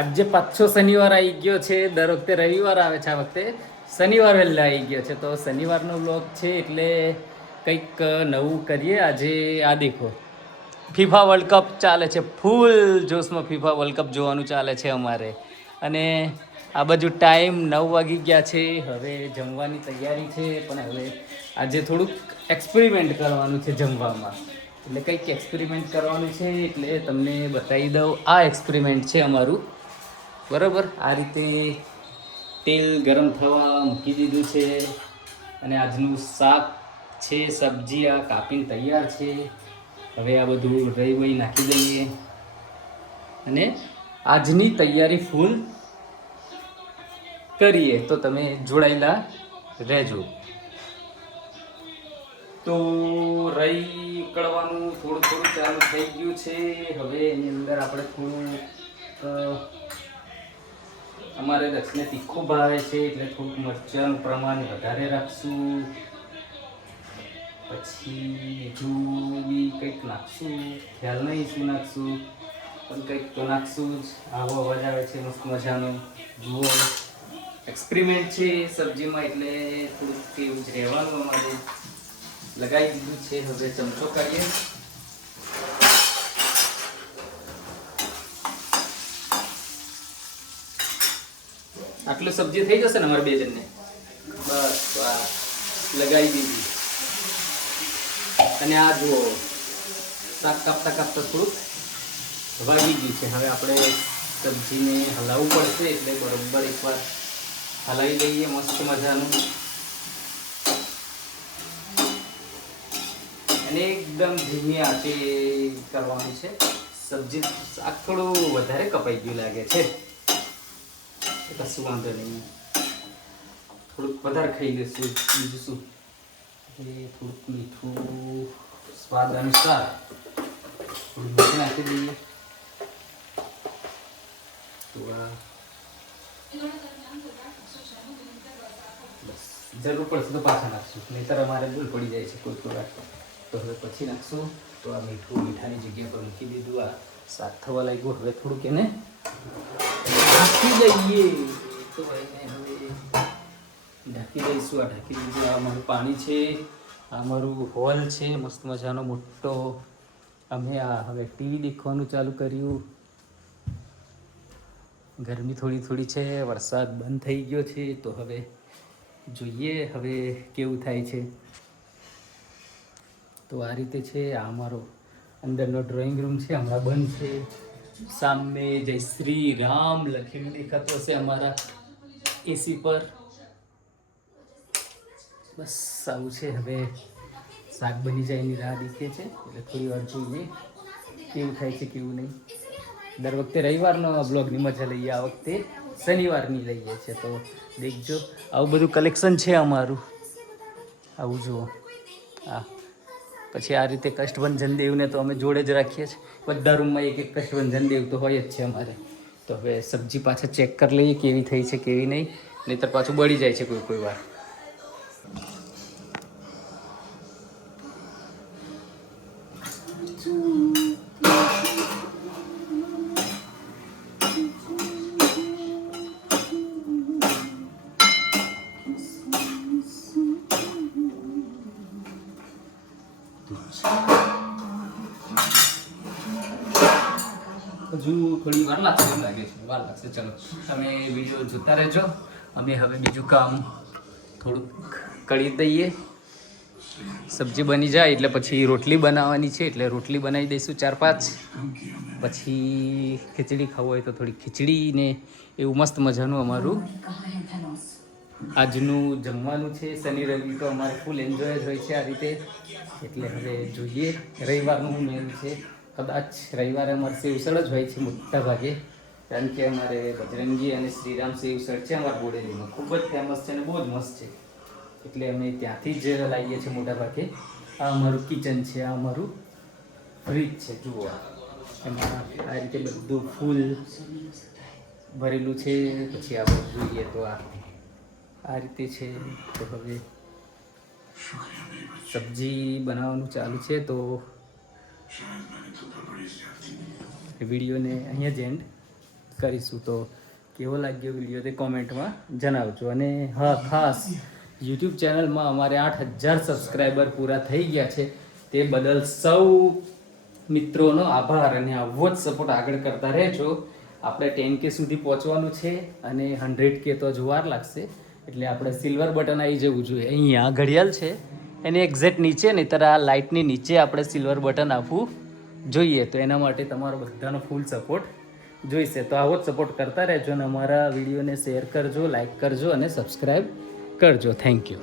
આજે પાછો શનિવાર આવી ગયો છે. દર વખતે રવિવાર આવે છે, આ વખતે શનિવાર વહેલા આવી ગયો છે. તો શનિવારનો વ્લોગ છે એટલે કંઈક નવું કરીએ. આજે આ દેખો, ફીફા વર્લ્ડ કપ ચાલે છે, ફૂલ જોશમાં ફીફા વર્લ્ડ કપ જોવાનું ચાલે છે અમારે. અને આ બાજુ ટાઈમ 9 વાગી ગયા છે. હવે જમવાની તૈયારી છે, પણ હવે આજે થોડુંક એક્સપેરિમેન્ટ કરવાનું છે જમવામાં. એટલે કંઈક એક્સપેરિમેન્ટ કરવાનું છે એટલે તમને બતાવી દઉં. આ એક્સપેરિમેન્ટ છે અમારું, બરાબર. આ રીતે તેલ ગરમ થવા મૂકી દીધું છે અને આજનું શાક છે, સબ્જી આ કાપીને તૈયાર છે. હવે આ બધું રહી વહી નાખી દઈએ અને આજની તૈયારી ફૂલ કરીએ. તો તમે જોડાયેલા રહેજો. તો રહી ઉકળવાનું થોડું થોડું ચાલુ થઈ ગયું છે. હવે એની અંદર આપણે થોડું અમારે દક્ષિણે તીખું ભાવે છે એટલે થોડુંક મરચાંનું પ્રમાણ વધારે રાખશું. પછી બીજું બી કંઈક નાખશું, ખ્યાલ નહીં શું નાખશું, પણ કંઈક તો નાખશું જ. આવો અવાજ આવે છે મસ્ત મજાનો. જુઓ, એક્સપેરિમેન્ટ છે સબ્જીમાં એટલે થોડુંક એવું જ રહેવાનું. અમારે લગાવી દીધું છે. હવે ચમચો કરીએ. આટલું સબ્જી થઈ જશે ને અમારે બે જણને. બસ લગાવી દીધી. અને આ જુઓ, શાક કાપતા કાપતા થોડુંક વાગી ગયું છે. હવે આપણે સબ્જીને હલાવવું પડશે એટલે બરોબર એકવાર હલાવી દઈએ મસ્ત મજાનું. અને એકદમ ધીમી આંચે કરવાનું છે. સબ્જી શાક થોડું વધારે કપાઈ ગયું લાગે છે. કશું વાંધો નહીં, થોડુંક વધારે ખાઈ લઈશું. બીજું શું, એ થોડુંક મીઠું સ્વાદ અનુસાર થોડું મીઠું નાખી દઈએ. તો બસ જરૂર પડશે તો પાછા નાખશું, નહીંતર અમારે ભૂલ પડી જાય છે કોઈ વાર. તો હવે પછી નાખશું. તો આ મીઠાની જગ્યા પર મૂકી દીધું. આ શાક થવા લાગ્યું. હવે થોડુંક એને ઢાંકી દઈએ. તો એને હવે ઢાંકી દઈશું. આ ઢાંકી દીધું. આ મારું પાણી છે, આ મારું હોલ છે મસ્ત મજાનો મોટો. અમે આ હવે ટીવી દેખવાનું ચાલુ કર્યું. ગરમી થોડી થોડી છે, વરસાદ બંધ થઈ ગયો છે. તો હવે જોઈએ હવે કેવું થાય છે. તો આ રીતે છે. આ અમારો અંદરનો ડ્રોઈંગ રૂમ છે, હમણાં બંધ છે. સામે જય શ્રી રામ લખેલું દેખાતું હશે અમારા એસી પર. બસ આવું છે. હવે શાક બની જાય એની રાહ દેખે છે એટલે થોડી વાર જોઈએ કેવું થાય છે કેવું નહીં. દર વખતે રવિવારનો બ્લોગની મજા લઈએ, આ વખતે શનિવારની લઈએ છે. તો દેખજો, આવું બધું કલેક્શન છે અમારું. આવું જુઓ. હા, પછી આ રીતે કષ્ટભંજન દેવને તો અમે જોડે જ રાખીએ છીએ. બધા રૂમમાં એક એક કષ્ટભંજન દેવ તો હોય જ છે અમારે. તો હવે સબ્જી પાછા ચેક કરી લઈએ કેવી થઈ છે કેવી નહીં, નહીંતર પાછું બળી જાય છે કોઈ વાર. હજુ થોડી વાર લાગશે એમ લાગે છે, વાર લાગશે. ચલો તમે વિડીયો જોતા રહેજો. અમે હવે બીજું કામ થોડુંક કરી દઈએ. સબ્જી બની જાય એટલે પછી રોટલી બનાવવાની છે, એટલે રોટલી બનાવી દઈશું 4-5. પછી ખીચડી ખાવું હોય તો થોડી ખીચડી ને એવું મસ્ત મજાનું અમારું આજનું જમવાનું છે. શનિ રવિ તો અમારે ફૂલ એન્જોય જ હોય છે આ રીતે. એટલે હવે જોઈએ, રવિવારનું મેન છે. કદાચ રવિવારે અમારે સેવસળ જ હોય છે મોટા ભાગે, કારણ કે અમારે બજરંગી અને શ્રીરામ સેવસળ છે અમારા બોડેલીમાં, ખૂબ જ ફેમસ છે અને બહુ જ મસ્ત છે. એટલે અમે ત્યાંથી જ લાવીએ છીએ મોટા ભાગે. આ અમારું કિચન છે, આ અમારું ફ્રીજ છે. જુઓ, એમાં આ રીતે બધું ફૂલ ભરેલું છે. પછી આપણે જોઈએ તો આ રીતે છે. તો હવે સબ્જી બનાવવાનું ચાલુ છે. તો વિડીયોને અહીંયા જ એન્ડ કરીશું. તો કેવો લાગ્યો વિડીયો તે કોમેન્ટમાં જણાવજો. અને હા, ખાસ યુટ્યુબ ચેનલમાં અમારે 8000 સબસ્ક્રાઈબર પૂરા થઈ ગયા છે. તે બદલ સૌ મિત્રોનો આભાર, અને આવો જ સપોર્ટ આગળ કરતા રહેજો. આપણે 10K સુધી પહોંચવાનું છે અને 100K તો હજુ વાર લાગશે. એટલે આપણે સિલ્વર બટન આવી જવું જોઈએ. અહીંયા ઘડિયાળ છે એની એક્ઝેક્ટ નીચે, નહીંતર આ લાઇટની નીચે આપણે સિલ્વર બટન આપવું જોઈએ. તો એના માટે તમારો બધાનો ફૂલ સપોર્ટ જોઈશે. તો આવો જ સપોર્ટ કરતા રહેજો અને અમારા વિડીયોને શેર કરજો, લાઈક કરજો અને સબસ્ક્રાઈબ કરજો. Thank you.